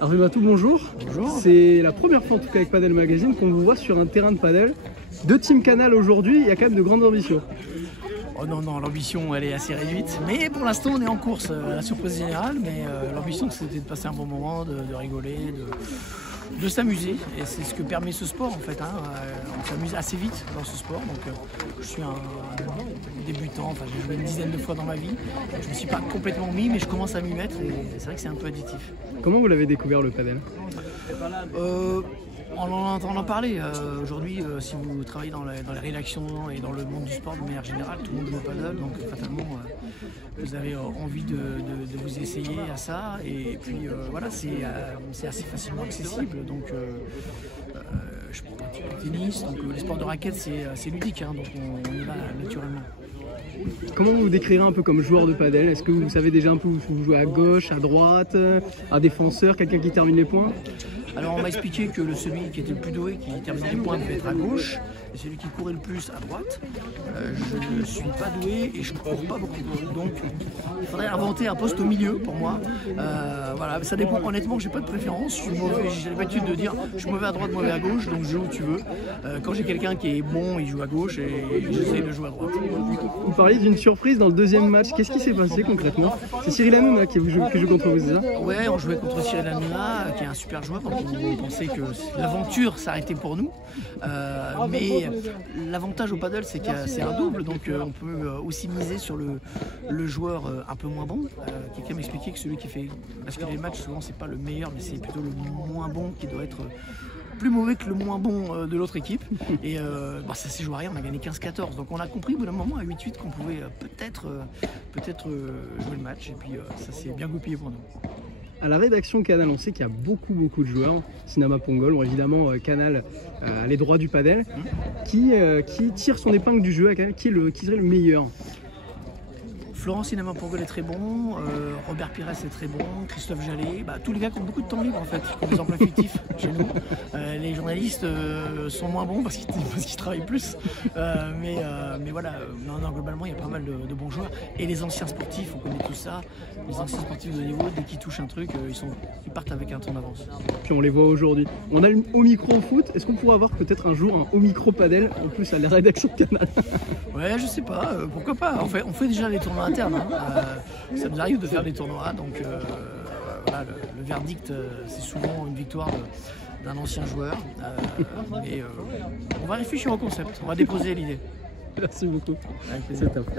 Hervé Matou, bonjour. Bonjour. C'est la première fois en tout cas avec Padel Magazine qu'on vous voit sur un terrain de padel. De Team Canal aujourd'hui, il y a quand même de grandes ambitions. Oh non, l'ambition elle est assez réduite. Mais pour l'instant on est en course à la surprise générale. Mais l'ambition c'était de passer un bon moment, de rigoler, de s'amuser. Et c'est ce que permet ce sport en fait. On s'amuse assez vite dans ce sport. Donc je suis un débutant, enfin j'ai joué une dizaine de fois dans ma vie. Je ne me suis pas complètement mis, mais je commence à m'y mettre et c'est vrai que c'est un peu additif. Comment vous l'avez découvert le padel? En entendant parler, aujourd'hui, si vous travaillez dans les rédactions et dans le monde du sport de manière générale, tout le monde joue au paddle, donc fatalement, vous avez envie de vous essayer à ça. Et puis voilà, c'est assez facilement accessible. Donc, je pratique le tennis, donc les sports de raquettes, c'est ludique, donc on y va naturellement. Comment vous décrirez un peu comme joueur de padel? Est-ce que vous savez déjà un peu où vous jouez à gauche, à droite, un défenseur, quelqu'un qui termine les points? Alors on m'a expliqué que celui qui était le plus doué, qui terminait les points, devait être à gauche, et celui qui courait le plus à droite. Je ne suis pas doué et je ne cours pas beaucoup. Donc il faudrait inventer un poste au milieu pour moi. Voilà, ça dépend. Honnêtement, j'ai pas de préférence. J'ai l'habitude de dire je suis mauvais à droite, mauvais à gauche, donc je joue où tu veux. Quand j'ai quelqu'un qui est bon, il joue à gauche et j'essaie de jouer à droite. Vous parliez d'une surprise dans le deuxième match. Qu'est-ce qui s'est passé concrètement? C'est Cyril Hanouna qui joue contre vous, c'est ça? Ouais, on jouait contre Cyril Hanouna, qui est un super joueur. Donc on pensait que l'aventure s'arrêtait pour nous. Mais l'avantage au paddle, c'est qu'il c'est un double, donc on peut aussi miser sur le joueur un peu moins bon. Quelqu'un m'expliquait que celui qui fait basculer les matchs, souvent c'est pas le meilleur, mais c'est plutôt le moins bon qui doit être plus mauvais que le moins bon de l'autre équipe. Et ça s'est joué à rien, on a gagné 15-14. Donc on a compris au bout d'un moment à 8-8 qu'on pouvait peut-être jouer le match. Et puis ça s'est bien goupillé pour nous. À la rédaction Canal, on sait qu'il y a beaucoup de joueurs. Sinama Pongol, ou évidemment Canal, les droits du padel, qui tire son épingle du jeu à Canal, qui serait le meilleur? Florent Sinama Pongol est très bon, Robert Pires est très bon, Christophe Jallet, tous les gars qui ont beaucoup de temps libre en fait, qui ont des emplois fictifs chez nous. Les journalistes sont moins bons parce qu'ils travaillent plus, mais voilà, globalement il y a pas mal de bons joueurs. Et les anciens sportifs, on connaît tout ça, les anciens sportifs de niveau, dès qu'ils touchent un truc, ils partent avec un temps d'avance. Puis on les voit aujourd'hui. On a le haut micro au foot, est-ce qu'on pourrait avoir peut-être un jour un haut micro padel en plus à la rédaction Canal? Ouais, je sais pas, pourquoi pas, on fait déjà les tournois internes, ça nous arrive de faire des tournois, donc voilà, le verdict c'est souvent une victoire d'un ancien joueur, mais on va réfléchir au concept, on va déposer l'idée. Merci beaucoup. Avec plaisir. C'est top.